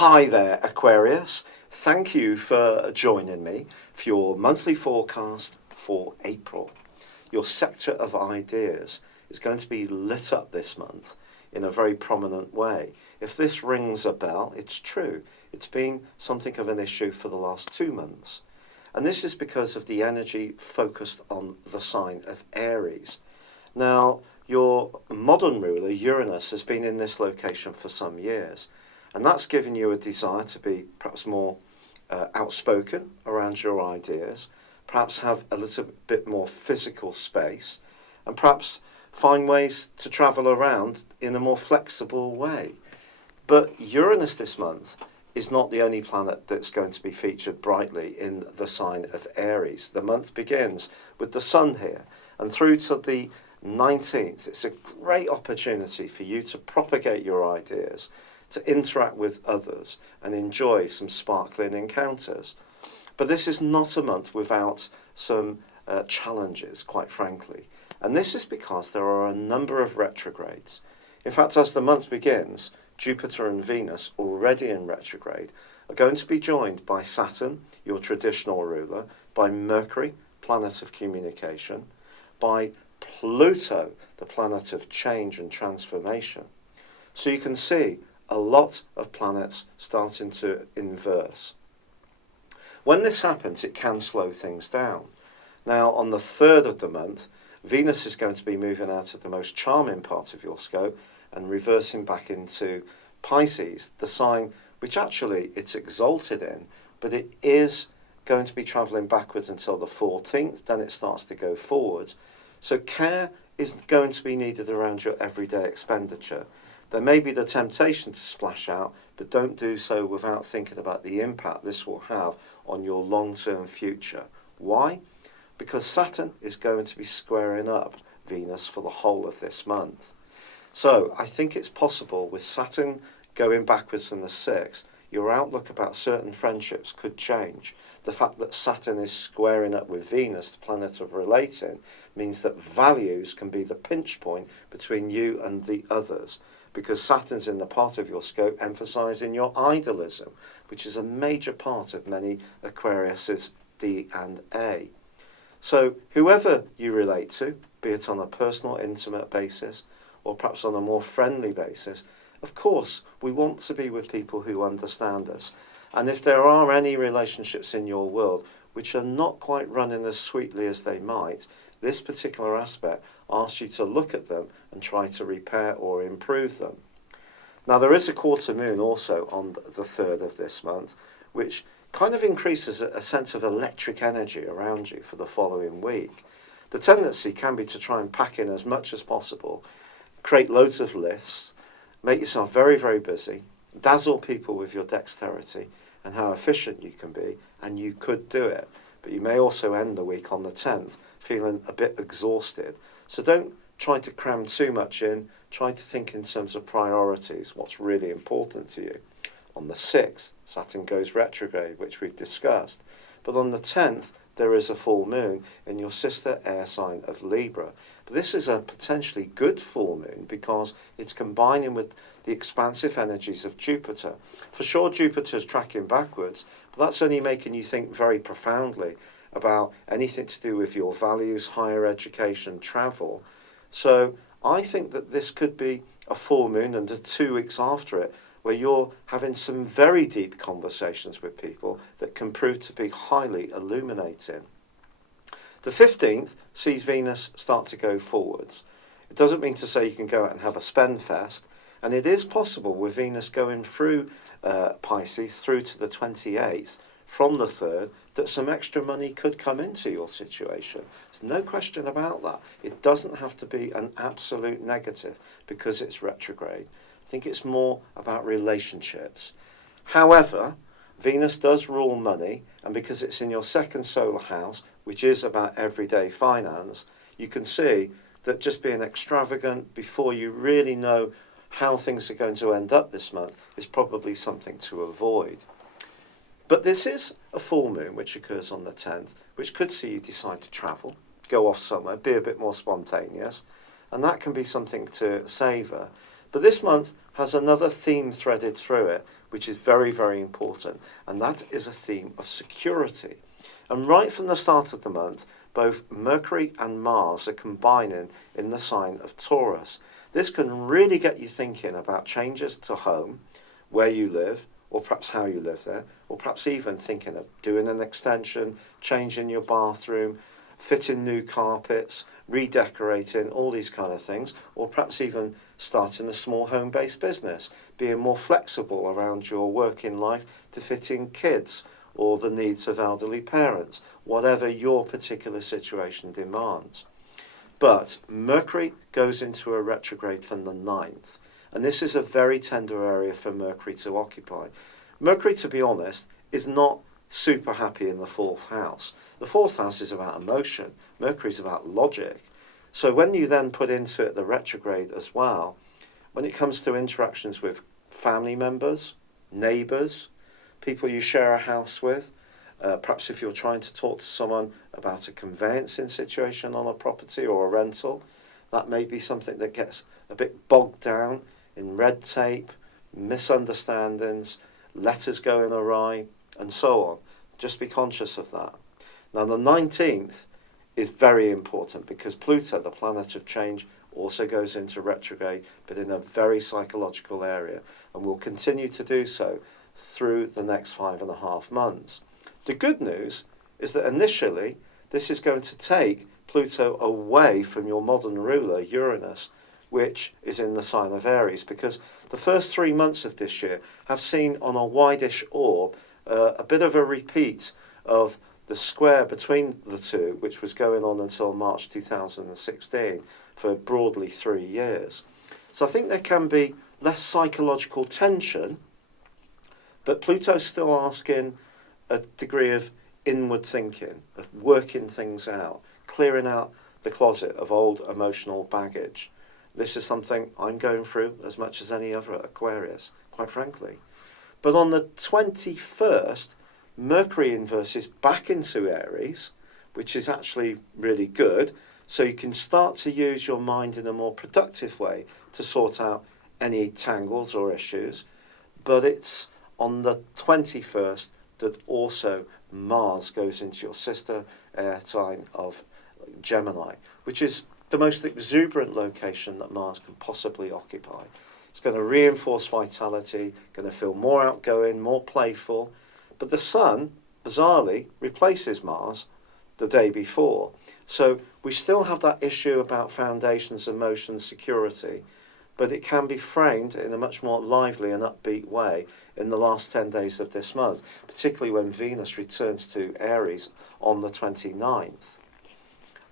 Hi there, Aquarius. Thank you for joining me for your monthly forecast for April. Your sector of ideas is going to be lit up this month in a very prominent way. If this rings a bell, it's true. It's been something of an issue for the last 2 months. And this is because of the energy focused on the sign of Aries. Now, your modern ruler, Uranus, has been in this location for some years. And that's given you a desire to be perhaps more outspoken around your ideas, perhaps have a little bit more physical space, and perhaps find ways to travel around in a more flexible way. But Uranus this month is not the only planet that's going to be featured brightly in the sign of Aries. The month begins with the Sun here, and through to the 19th, it's a great opportunity for you to propagate your ideas, to interact with others and enjoy some sparkling encounters. But this is not a month without some challenges, quite frankly. And this is because there are a number of retrogrades. In fact, as the month begins, Jupiter and Venus, already in retrograde, are going to be joined by Saturn, your traditional ruler, by Mercury, planet of communication, by Pluto, the planet of change and transformation. So you can see a lot of planets starting to inverse. When this happens, it can slow things down. Now, on the 3rd of the month, Venus is going to be moving out of the most charming part of your scope and reversing back into Pisces, the sign which actually it's exalted in, but it is going to be travelling backwards until the 14th, then it starts to go forwards. So care is going to be needed around your everyday expenditure. There may be the temptation to splash out, but don't do so without thinking about the impact this will have on your long-term future. Why? Because Saturn is going to be squaring up Venus for the whole of this month. So I think it's possible with Saturn going backwards from the 6th, your outlook about certain friendships could change. The fact that Saturn is squaring up with Venus, the planet of relating, means that values can be the pinch point between you and the others, because Saturn's in the part of your scope emphasising your idealism, which is a major part of many Aquarius's D and A. So whoever you relate to, be it on a personal, intimate basis, or perhaps on a more friendly basis, of course, we want to be with people who understand us. And if there are any relationships in your world which are not quite running as sweetly as they might, this particular aspect asks you to look at them and try to repair or improve them. Now, there is a quarter moon also on the 3rd of this month, which kind of increases a sense of electric energy around you for the following week. The tendency can be to try and pack in as much as possible, create loads of lists, make yourself very, very busy, dazzle people with your dexterity and how efficient you can be, and you could do it. But you may also end the week on the 10th feeling a bit exhausted. So don't try to cram too much in. Try to think in terms of priorities, what's really important to you. On the 6th, Saturn goes retrograde, which we've discussed. But on the 10th, there is a full moon in your sister air sign of Libra. But this is a potentially good full moon because it's combining with the expansive energies of Jupiter. For sure, Jupiter's tracking backwards, but that's only making you think very profoundly about anything to do with your values, higher education, travel. So I think that this could be a full moon and the 2 weeks after it where you're having some very deep conversations with people that can prove to be highly illuminating. The 15th sees Venus start to go forwards. It doesn't mean to say you can go out and have a spend fest, and it is possible with Venus going through Pisces through to the 28th from the 3rd that some extra money could come into your situation. There's no question about that. It doesn't have to be an absolute negative because it's retrograde. I think it's more about relationships. However, Venus does rule money, and because it's in your 2nd solar house, which is about everyday finance, you can see that just being extravagant before you really know how things are going to end up this month is probably something to avoid. But this is a full moon, which occurs on the 10th, which could see you decide to travel, go off somewhere, be a bit more spontaneous, and that can be something to savour. But this month has another theme threaded through it, which is very, very important, and that is a theme of security. And right from the start of the month, both Mercury and Mars are combining in the sign of Taurus. This can really get you thinking about changes to home, where you live, or perhaps how you live there, or perhaps even thinking of doing an extension, changing your bathroom, fitting new carpets, redecorating, all these kind of things, or perhaps even starting a small home-based business, being more flexible around your working life to fit in kids or the needs of elderly parents, whatever your particular situation demands. But Mercury goes into a retrograde from the 9th, and this is a very tender area for Mercury to occupy. Mercury, to be honest, is not super happy in the 4th house. The 4th house is about emotion. Mercury is about logic. So when you then put into it the retrograde as well, when it comes to interactions with family members, neighbours, people you share a house with, perhaps if you're trying to talk to someone about a conveyancing situation on a property or a rental, that may be something that gets a bit bogged down in red tape, misunderstandings, letters going awry, and so on. Just be conscious of that. Now, the 19th is very important because Pluto, the planet of change, also goes into retrograde, but in a very psychological area, and will continue to do so through the next 5.5 months. The good news is that initially this is going to take Pluto away from your modern ruler, Uranus, which is in the sign of Aries, because the first 3 months of this year have seen on a wideish orb a bit of a repeat of the square between the two, which was going on until March 2016 for broadly 3 years. So I think there can be less psychological tension, but Pluto's still asking a degree of inward thinking, of working things out, clearing out the closet of old emotional baggage. This is something I'm going through as much as any other Aquarius, quite frankly. But on the 21st, Mercury inverses back into Aries, which is actually really good. So you can start to use your mind in a more productive way to sort out any tangles or issues. But it's on the 21st that also Mars goes into your sister air sign of Gemini, which is the most exuberant location that Mars can possibly occupy. It's going to reinforce vitality, going to feel more outgoing, more playful. But the Sun, bizarrely, replaces Mars the day before. So we still have that issue about foundations, emotions, security, but it can be framed in a much more lively and upbeat way in the last 10 days of this month, particularly when Venus returns to Aries on the 29th.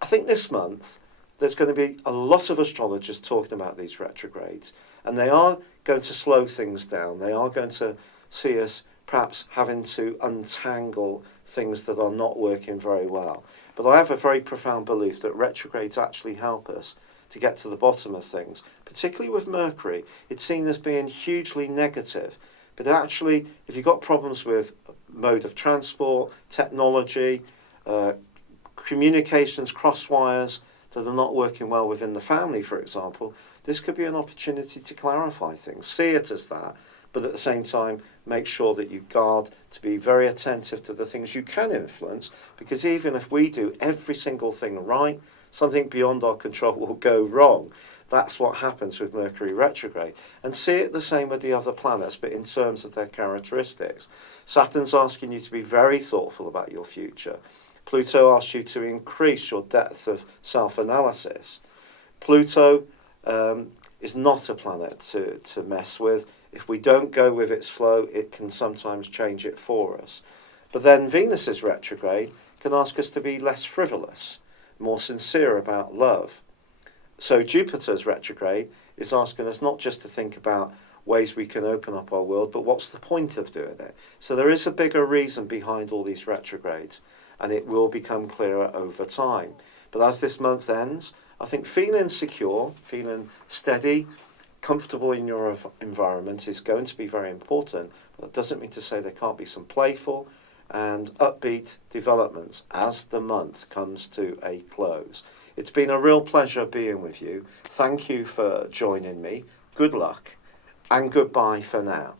I think this month there's going to be a lot of astrologers talking about these retrogrades, and they are going to slow things down. They are going to see us perhaps having to untangle things that are not working very well. But I have a very profound belief that retrogrades actually help us to get to the bottom of things, particularly with Mercury. It's seen as being hugely negative, but actually, if you've got problems with mode of transport, technology, communications, cross wires that are not working well within the family, for example, this could be an opportunity to clarify things. See it as that, but at the same time, make sure that you guard to be very attentive to the things you can influence, because even if we do every single thing right, something beyond our control will go wrong. That's what happens with Mercury retrograde. And see it the same with the other planets, but in terms of their characteristics. Saturn's asking you to be very thoughtful about your future. Pluto asks you to increase your depth of self-analysis. Pluto is not a planet to mess with. If we don't go with its flow, it can sometimes change it for us. But then Venus's retrograde can ask us to be less frivolous, more sincere about love. So Jupiter's retrograde is asking us not just to think about ways we can open up our world, but what's the point of doing it? So there is a bigger reason behind all these retrogrades, and it will become clearer over time. But as this month ends, I think feeling secure, feeling steady, comfortable in your environment is going to be very important. That doesn't mean to say there can't be some playful and upbeat developments as the month comes to a close. It's been a real pleasure being with you. Thank you for joining me. Good luck and goodbye for now.